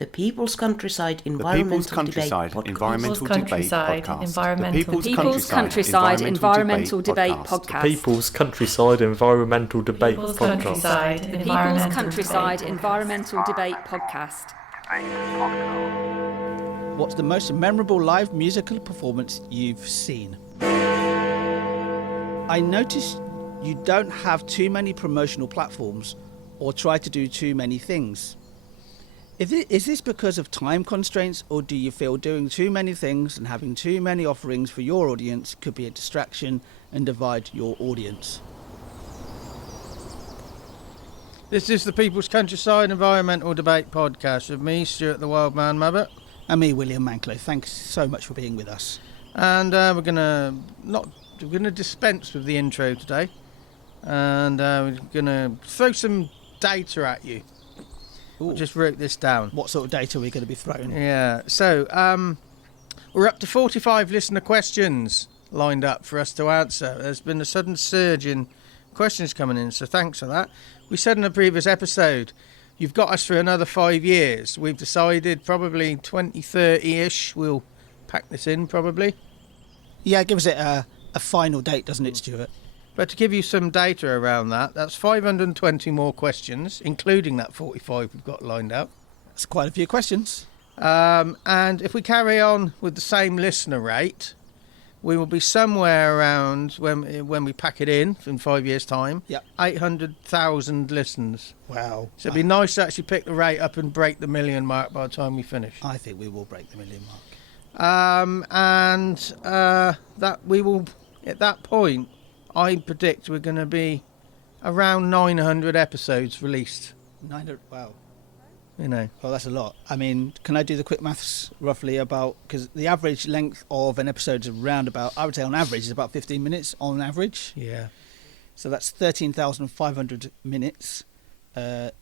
The People's Countryside The People's Environmental Countryside Debate Environmental Debate Podcast. The People's Countryside Environmental Debate Podcast. People's Countryside Environmental Debate Podcast. People's Countryside Environmental Debate Podcast. What's the most memorable live musical performance you've seen? I noticed you don't have too many promotional platforms or try to do too many things. Is this because of time constraints, or do you feel doing too many things and having too many offerings for your audience could be a distraction and divide your audience? This is the People's Countryside Environmental Debate Podcast with me, Stuart the Wild Man Mabbott. And me, William Manklow. Thanks so much for being with us. And we're gonna dispense with the intro today, and we're gonna throw some data at you. I just wrote this down. What sort of data are we going to be throwing? Yeah, so we're up to 45 listener questions lined up for us to answer. There's been a sudden surge in questions coming in, so thanks for that. We said in a previous episode, you've got us for another 5 years. We've decided probably 2030-ish we'll pack this in, probably. Yeah, it gives it a final date, doesn't it, Stuart? But to give you some data around that, that's 520 more questions, including that 45 we've got lined up. That's quite a few questions. And if we carry on with the same listener rate, we will be somewhere around, when we pack it in 5 years' time, 800,000 listens. Wow. So it'd be nice to actually pick the rate up and break the million mark by the time we finish. I think we will break the million mark. That we will, at that point, I predict we're going to be around 900 episodes released. 900, wow. You know. Well, that's a lot. I mean, can I do the quick maths roughly about, because the average length of an episode is around about, I would say on average, is about 15 minutes on average. Yeah. So that's 13,500 minutes. And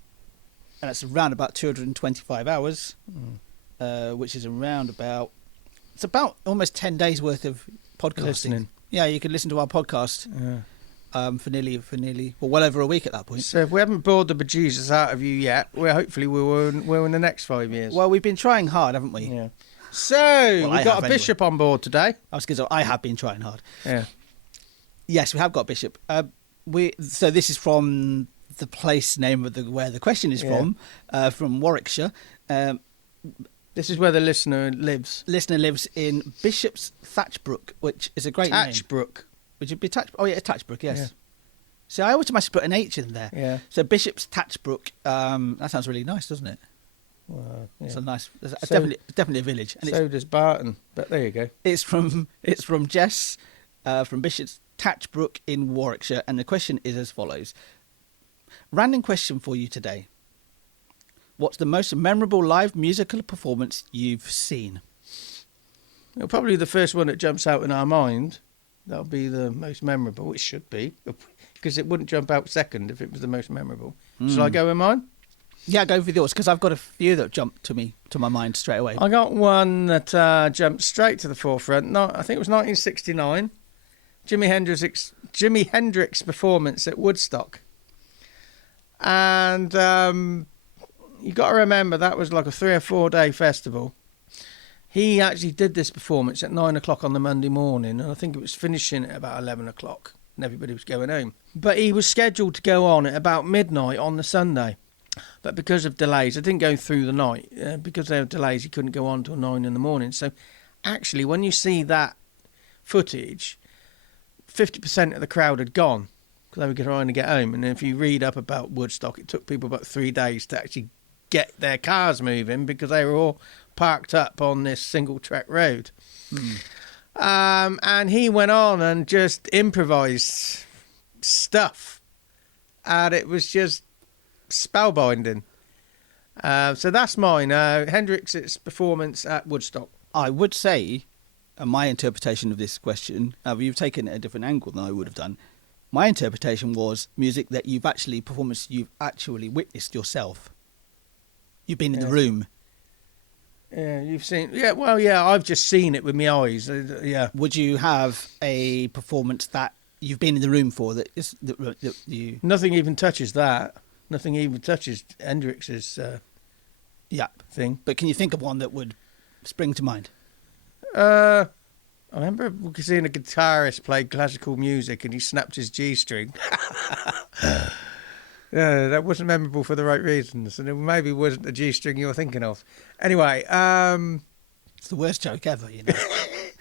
that's around about 225 hours, which is around about, it's about almost 10 days worth of podcasting. Listening. Yeah, you could listen to our podcast for nearly, well over a week at that point. So if we haven't bored the bejesus out of you yet, hopefully we'll in the next 5 years. Well, we've been trying hard, haven't we? Yeah. So we've got a bishop on board today. I have been trying hard. Yeah. Yes, we have got a bishop. So this is from the place name of where the question is from Warwickshire. This is where the listener lives. Listener lives in Bishop's Tatchbrook, which is a great name. Tatchbrook. Would it be Tatchbrook? Oh, yeah, Tatchbrook, yes. Yeah. So I automatically put an H in there. Yeah. So Bishop's Tatchbrook, that sounds really nice, doesn't it? Well, yeah. It's a nice, definitely a village. And so does Barton, but there you go. It's from Jess, from Bishop's Tatchbrook in Warwickshire, and the question is as follows. Random question for you today. What's the most memorable live musical performance you've seen? Well, probably the first one that jumps out in our mind. That'll be the most memorable. It should be, because it wouldn't jump out second if it was the most memorable. Shall I go with mine? Yeah, go with yours, because I've got a few that jumped to my mind straight away. I got one that jumped straight to the forefront. I think it was 1969. Jimi Hendrix performance at Woodstock. And you got to remember that was like a 3 or 4 day festival. He actually did this performance at 9 o'clock on the Monday morning, and I think it was finishing at about 11 o'clock, and everybody was going home. But he was scheduled to go on at about midnight on the Sunday. But because of delays, it didn't go through the night. Because there were delays, he couldn't go on till 9 in the morning. So actually, when you see that footage, 50% of the crowd had gone because they were trying to get home. And if you read up about Woodstock, it took people about 3 days to actually get their cars moving because they were all parked up on this single track road. And he went on and just improvised stuff, and it was just spellbinding. So that's mine. Hendrix's performance at Woodstock. I would say, my interpretation of this question, you've taken it a different angle than I would have done. My interpretation was music that you've actually witnessed yourself. You've been in the room. Yeah, you've seen. Yeah, well, yeah, I've just seen it with my eyes. Yeah. Would you have a performance that you've been in the room for that you? Nothing even touches that. Nothing even touches Hendrix's thing. But can you think of one that would spring to mind? I remember seeing a guitarist play classical music and he snapped his G-string. Yeah, that wasn't memorable for the right reasons, and it maybe wasn't the G-string you were thinking of. Anyway, it's the worst joke ever, you know.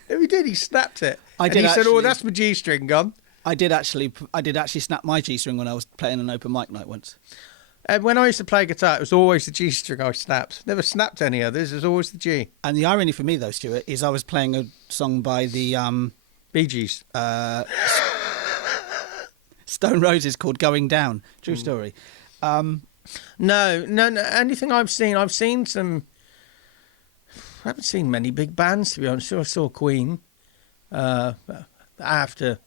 He did. He snapped it. I did. And he said, actually, "Oh, that's my G-string gone." I did actually snap my G-string when I was playing an open mic night once. And when I used to play guitar, it was always the G-string I snapped. Never snapped any others. It was always the G. And the irony for me, though, Stuart, is I was playing a song by the Bee Gees. Stone Roses called "Going Down." True story. No. Anything I've seen some. I haven't seen many big bands, to be honest. I saw Queen after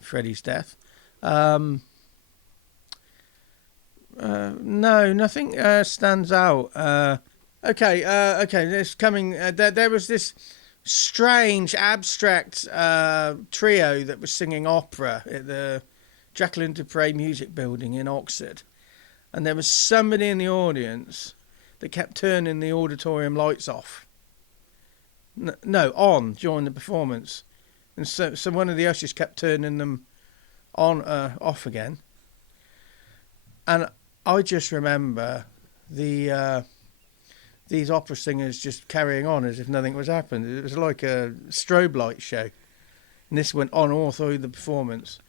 Freddie's death. No, nothing stands out. Okay. This coming. There was this strange, abstract trio that was singing opera at the Jacqueline du Pré Music Building in Oxford, and there was somebody in the audience that kept turning the auditorium lights off. No, on during the performance, and so one of the ushers kept turning them on, off again. And I just remember these opera singers just carrying on as if nothing was happening. It was like a strobe light show, and this went on all through the performance.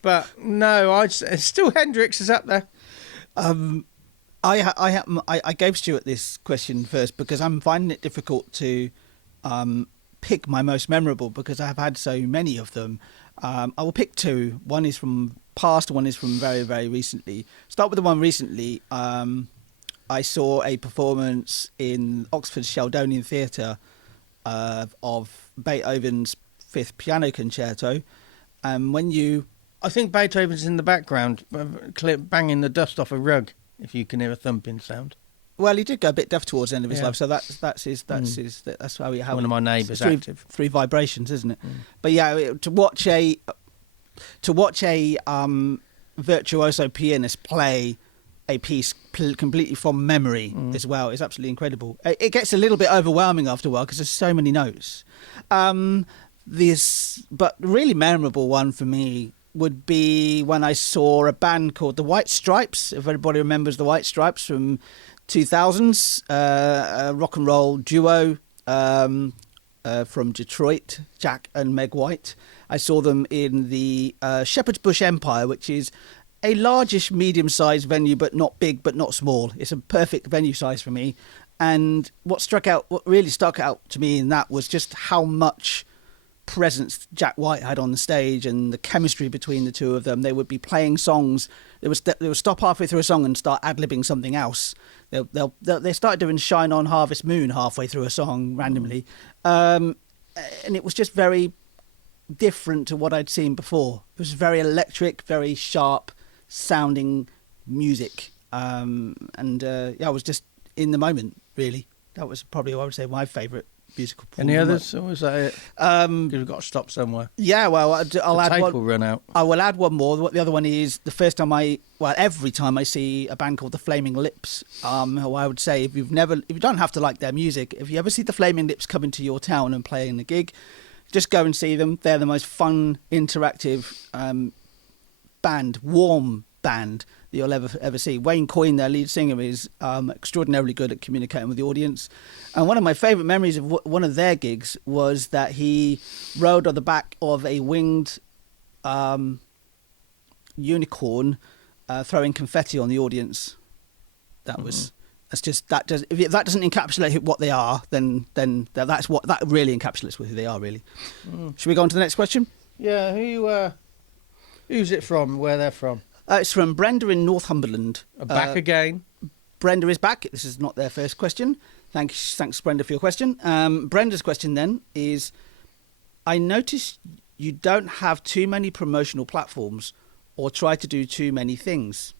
But no, still Hendrix is up there. I gave Stuart this question first because I'm finding it difficult to pick my most memorable because I have had so many of them. I will pick two. One is from past, one is from very, very recently. Start with the one recently. I saw a performance in Oxford's Sheldonian Theatre of Beethoven's Fifth Piano Concerto. I think Beethoven's in the background, banging the dust off a rug. If you can hear a thumping sound. Well, he did go a bit deaf towards the end of his life, so that's how one of my neighbours active. Three vibrations, isn't it? But yeah, to watch a virtuoso pianist play a piece completely from memory as well is absolutely incredible. It gets a little bit overwhelming after a while because there's so many notes. But really memorable one for me would be when I saw a band called the White Stripes. If everybody remembers the White Stripes from 2000s, a rock and roll duo from Detroit, Jack and Meg White. I saw them in the Shepherd's Bush Empire, which is a largish, medium-sized venue, but not big, but not small. It's a perfect venue size for me. And what really stuck out to me in that was just how much presence Jack White had on the stage and the chemistry between the two of them. They would be playing songs. They would stop halfway through a song and start ad-libbing something else. They started doing Shine On Harvest Moon halfway through a song randomly. And it was just very different to what I'd seen before. It was very electric, very sharp sounding music. I was just in the moment, really. That was probably, I would say, my favourite musical performance. Any others, or was that it? We've got to stop somewhere. Yeah, well, I'll add one. Will run out. I will add one more. The other one is every time I see a band called the Flaming Lips, who I would say if you don't have to like their music, if you ever see the Flaming Lips come into your town and play in a gig, just go and see them. They're the most fun, interactive warm band that you'll ever see. Wayne Coyne, their lead singer, is extraordinarily good at communicating with the audience. And one of my favourite memories of one of their gigs was that he rode on the back of a winged unicorn, throwing confetti on the audience. If that doesn't encapsulate what they are, then that really encapsulates who they are, really. Should we go on to the next question? Yeah, who's it from? Where they're from? It's from Brenda in Northumberland. Back again. Brenda is back. This is not their first question. Thanks, Brenda, for your question. Brenda's question then is, I noticed you don't have too many promotional platforms or try to do too many things.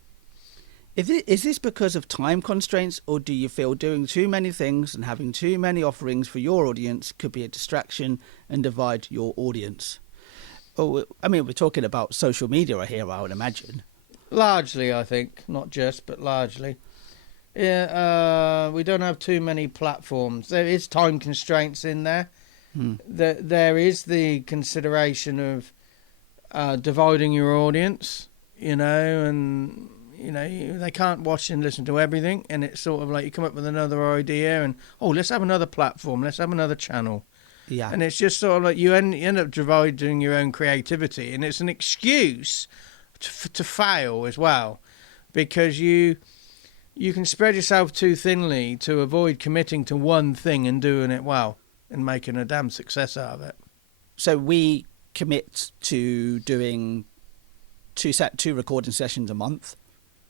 Is this because of time constraints, or do you feel doing too many things and having too many offerings for your audience could be a distraction and divide your audience? Oh, I mean, we're talking about social media here, I would imagine. Largely, I think. Not just, but largely. Yeah, we don't have too many platforms. There is time constraints in there. There is the consideration of dividing your audience, and they can't watch and listen to everything, and it's sort of like you come up with another idea and let's have another platform, let's have another channel. Yeah. And it's just sort of like you end up dividing your own creativity, and it's an excuse to fail as well, because you can spread yourself too thinly to avoid committing to one thing and doing it well and making a damn success out of it. So we commit to doing two recording sessions a month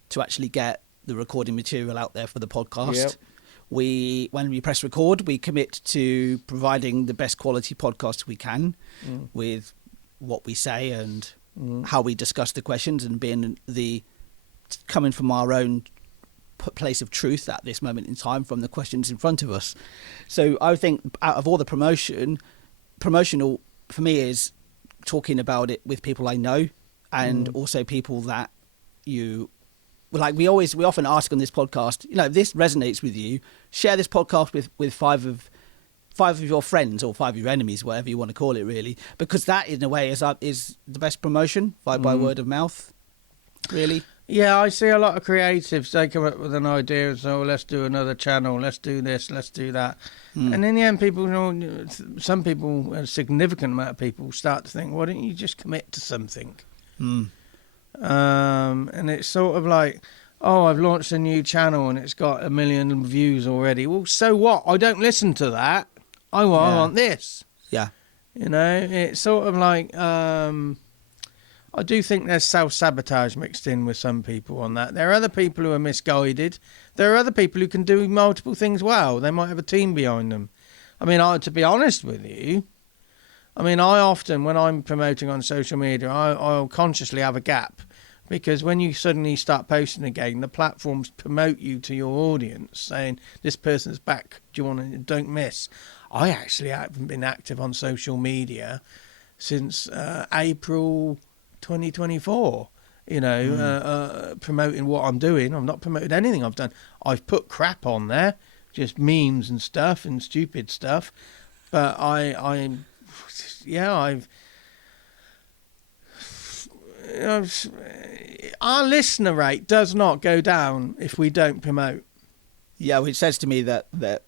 to actually get the recording material out there for the podcast. Yep. When we press record, we commit to providing the best quality podcast we can with what we say and how we discuss the questions, and being coming from our own place of truth at this moment in time from the questions in front of us. So I think out of all the promotional for me is talking about it with people I know, and also people that you like. We often ask on this podcast, if this resonates with you, share this podcast with five of your friends or five of your enemies, whatever you want to call it, really, because that in a way is the best promotion by word of mouth, really. Yeah, I see a lot of creatives, they come up with an idea, so let's do another channel, let's do this, let's do that. And in the end, some people, a significant amount of people, start to think, why don't you just commit to something? And it's sort of like, I've launched a new channel and it's got 1 million views already. Well, so what? I don't listen to that. I want this. Yeah. It's sort of like... I do think there's self-sabotage mixed in with some people on that. There are other people who are misguided. There are other people who can do multiple things well. They might have a team behind them. To be honest with you, I often, when I'm promoting on social media, I'll consciously have a gap, because when you suddenly start posting again, the platforms promote you to your audience, saying, this person's back, don't miss. I actually haven't been active on social media since April 2024, promoting what I'm doing. I've not promoted anything I've done. I've put crap on there, just memes and stuff and stupid stuff. But our listener rate does not go down if we don't promote. Yeah, which says to me that the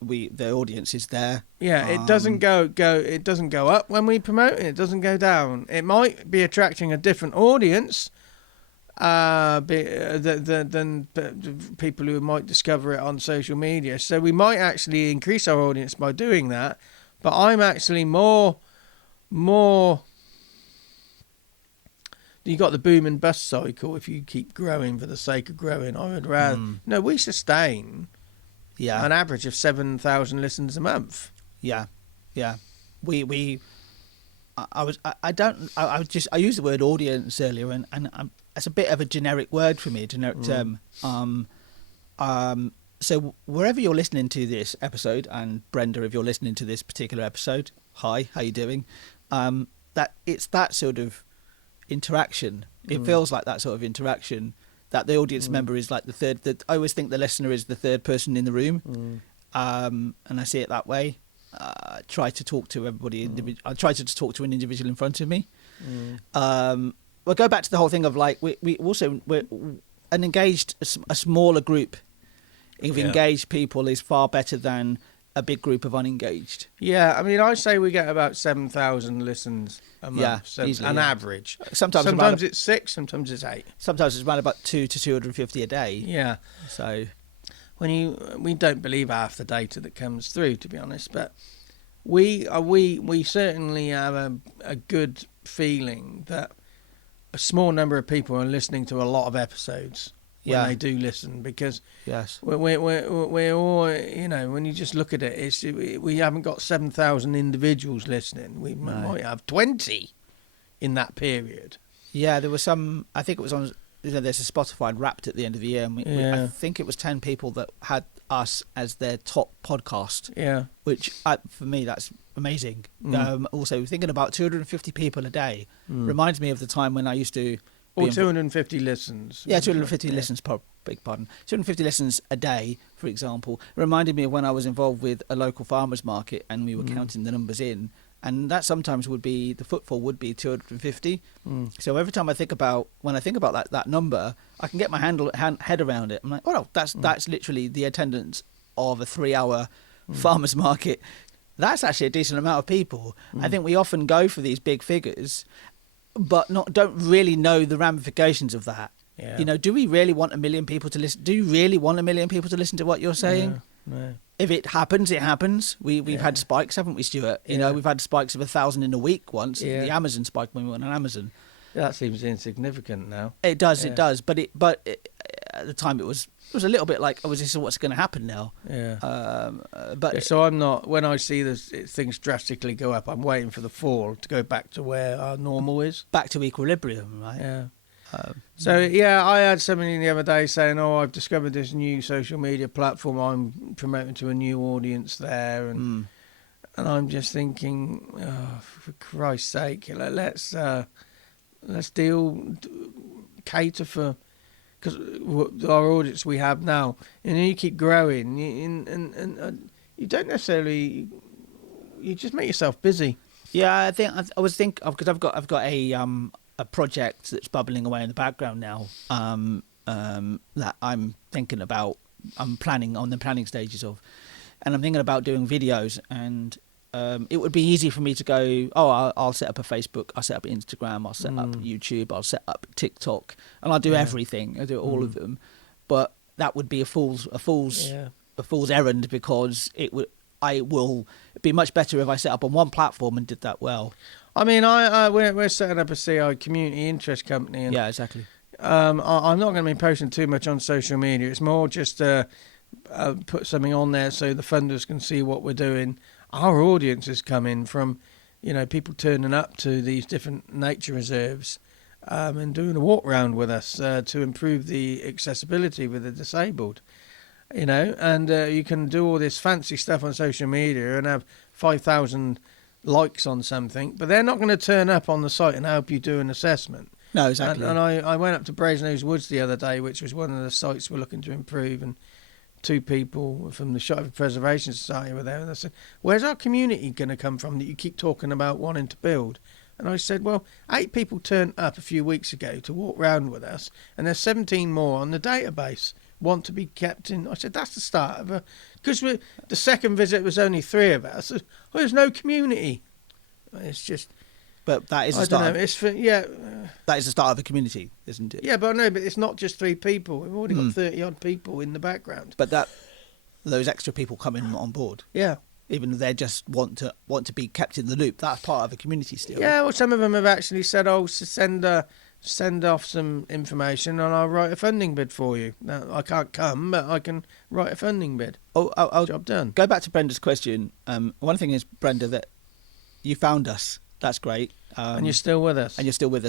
audience is there. Yeah, it doesn't it doesn't go up when we promote it. It doesn't go down. It might be attracting a different audience than people who might discover it on social media. So we might actually increase our audience by doing that. But I'm actually more. You got the boom and bust cycle. If you keep growing for the sake of growing, I would rather. No, we sustain. Yeah, an average of 7,000 listens a month. Yeah. I used the word audience earlier, and it's a bit of a generic word for me, a generic term. So wherever you're listening to this episode, and Brenda, if you're listening to this particular episode, hi, how you doing? That it's that sort of interaction. It feels like that sort of interaction. That the audience member is like the third. I always think the listener is the third person in the room, and I see it that way. I try to talk to everybody. I try to talk to an individual in front of me. We'll go back to the whole thing of like we're an engaged, a smaller group of engaged people is far better than a big group of unengaged. Yeah, I say we get about 7,000 listens a month, easily, an average. Sometimes it's 6, sometimes it's 8. Sometimes it's around about 2 to 250 a day. Yeah. So we don't believe half the data that comes through, to be honest, but we certainly have a good feeling that a small number of people are listening to a lot of episodes. When they do listen, because we're all, when you just look at it, we haven't got 7,000 individuals listening. We might have 20 in that period. Yeah, there was some. I think it was on. There's a Spotify Wrapped at the end of the year, and I think it was 10 people that had us as their top podcast. Yeah, which for me that's amazing. Also, thinking about 250 people a day reminds me of the time when I used to Or 250 listens. Yeah, 250 listens, beg pardon. 250 listens a day, for example, reminded me of when I was involved with a local farmers market and we were counting the numbers in. And that sometimes would be, the footfall would be 250. So every time when I think about that number, I can get my head around it. I'm like, oh, that's literally the attendance of a 3-hour farmers market. That's actually a decent amount of people. I think we often go for these big figures, but don't really know the ramifications of that. Yeah. You know, do we really want 1 million people to listen? Do you really want 1 million people to listen to what you're saying? No. If it happens, it happens. We've had spikes, haven't we, Stuart? You know, we've had spikes of 1,000 in a week once. Yeah. The Amazon spike when we went on Amazon. That seems insignificant now. It does. But at the time it was a little bit like, oh, is this what's going to happen now? Yeah. But so I'm not. When I see things drastically go up, I'm waiting for the fall to go back to where our normal is. Back to equilibrium, right? Yeah. I had somebody the other day saying, "Oh, I've discovered this new social media platform. I'm promoting to a new audience there," and I'm just thinking, oh, for Christ's sake, let's cater for, because our audience we have now, and you keep growing, and you don't necessarily, you just make yourself busy. Yeah, I think I was thinking because I've got a project that's bubbling away in the background now that I'm thinking about. I'm planning on the planning stages of, and I'm thinking about doing videos. And it would be easy for me to go, oh, I'll set up a Facebook, I'll set up Instagram, I'll set up YouTube, I'll set up TikTok, and I'll do everything. I'll do all of them. But that would be a fool's errand, because I will be much better if I set up on one platform and did that well. I mean, we're setting up a CI community interest company. And, yeah, exactly. I'm not going to be posting too much on social media. It's more just put something on there so the funders can see what we're doing. Our audience is coming from, people turning up to these different nature reserves and doing a walk round with us to improve the accessibility with the disabled. And you can do all this fancy stuff on social media and have 5,000 likes on something, but they're not going to turn up on the site and help you do an assessment. No, exactly. And I went up to Brasenose Woods the other day, which was one of the sites we're looking to improve, and 2 people from the Shire Preservation Society were there, and I said, where's our community going to come from that you keep talking about wanting to build? And I said, well, 8 people turned up a few weeks ago to walk round with us, and there's 17 more on the database want to be kept in. I said, that's the start of because the second visit was only 3 of us. Well, there's no community. It's just, but that is the start. That is the start of a community, isn't it? Yeah, but but it's not just 3 people. We've already got 30 odd people in the background. But those extra people coming on board. Yeah. Even though they just want to be kept in the loop, that's part of a community still. Yeah, well, some of them have actually said, "Oh, send off some information, and I'll write a funding bid for you." Now, I can't come, but I can write a funding bid. I'll job done. Go back to Brenda's question. One thing is, Brenda, that you found us. That's great. And you're still with us.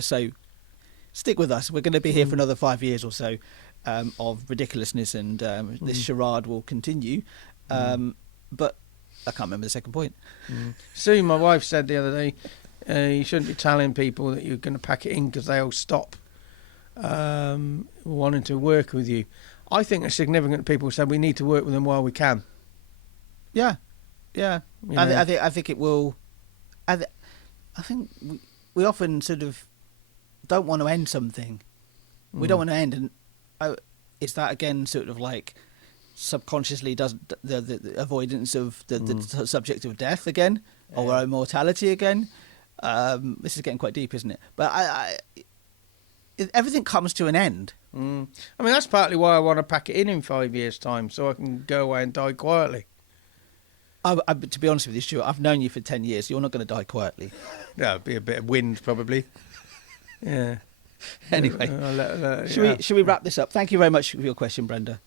So stick with us. We're going to be here for another 5 years or so of ridiculousness, and this charade will continue. But I can't remember the second point. Sue, my wife, said the other day, you shouldn't be telling people that you're going to pack it in because they'll stop wanting to work with you. I think it's significant that people said we need to work with them while we can. Yeah. I think it will. I think we often sort of don't want to end something. We don't want to end, and it's that again, sort of like subconsciously does the avoidance of the subject of death again, or our immortality again. This is getting quite deep, isn't it? But everything comes to an end. I mean, that's partly why I want to pack it in 5 years' time, so I can go away and die quietly. To be honest with you, Stuart, I've known you for 10 years. You're not going to die quietly. No, it'd be a bit of wind, probably. Yeah. Anyway, should we wrap this up? Thank you very much for your question, Brenda.